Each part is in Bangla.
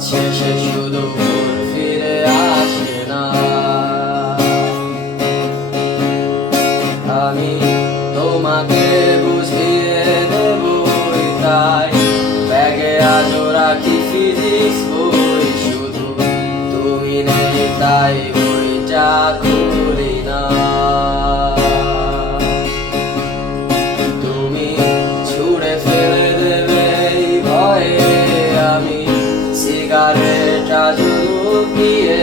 শেষে শুধু ভোর ফিরে আসে না। আমি তোমাকে বুঝিয়ে দেবই তাই ব্যাগে আজও রাখি ফিজিক্স বই, শুধু তুমি নেই তাই বইটা খুলি না। তুমি ছুঁড়ে ফেলে দেবে এই ভয়ে আমি সিগারেট আজ লুকিয়ে,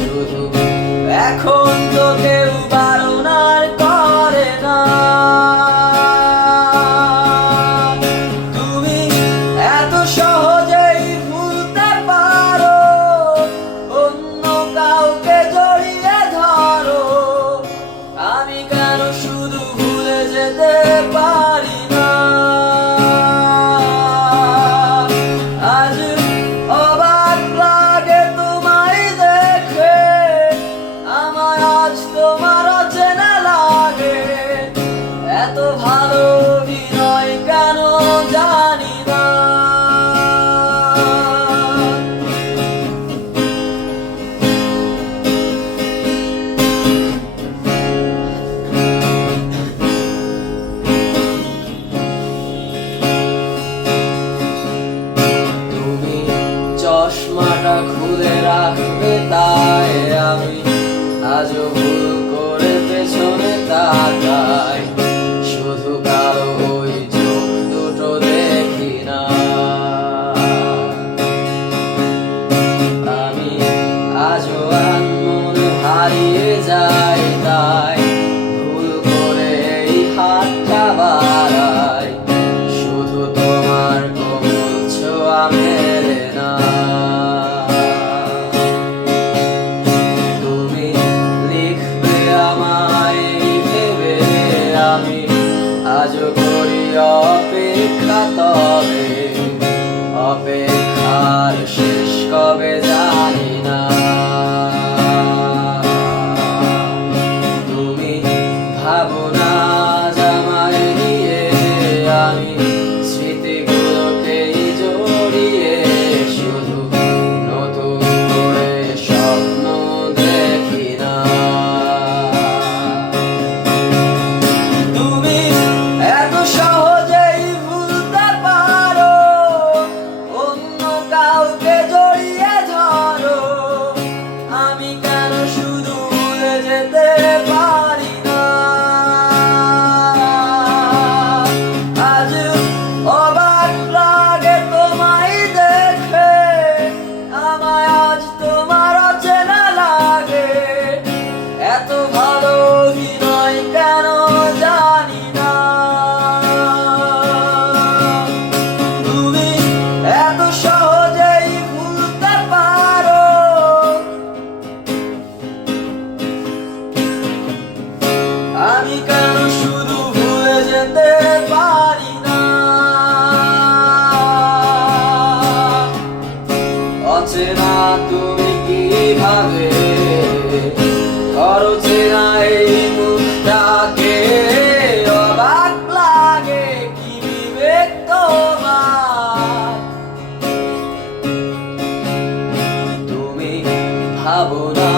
শুধু এখন তো কেউ বারণ আর করে না। তুমি এত সহজেই ভুলতে পারো, অন্য কাউকে জড়িয়ে ধরো, আমি কেন শুধু ভুলে যেতে পারি না। আজ অবাক লাগে তোমায় দেখে, আমার আজ তোমার অচেনা লাগে, এত ভালো অভিনয় কেন জানি না। তুমি চশমাটা খুলে রাখবে তাই আমি আজও ভুল করে পেছনে তাকাই, শুধু কালো ওই চোখ দুটো দেখি না। আমি আজও আনমনে হারিয়ে যাই তাই ভুল করে এই হাতটা বাড়াই, শুধু তোমার কোমল ছোঁয়া মেলে না। তুমি লিখবে আমায় ভেবে আমি আজও করি অপেক্ষা, তবে অপেক্ষার শেষ কবে জানি না। তুমি ভাবো না আমায় নিয়ে আমি স্মৃতিগুলোকেই জড়িয়ে, শুধু নতুন করে স্বপ্ন দেখি না। তুমি এত সহজেই ভুলতে পারো, অন্য কাউকে জড়িয়ে ধরো, আমি কেন শুধু ভুলে যেতে পারি না। আজ অবাক লাগে তোমায় দেখে, আমায় আজ তোমার অচেনা লাগে, এত ভালো অভিনয় কেন জানি না। তুমি এত সহজেই ভুলতে পারো, আমি কেন শুধু ভুলে যেতে পারি না। অচেনা তুমি কিভাবে করো চেনা এই মুখটাকে, অবাক লাগে কি বিবেক তোমার। তুমি ভাবো না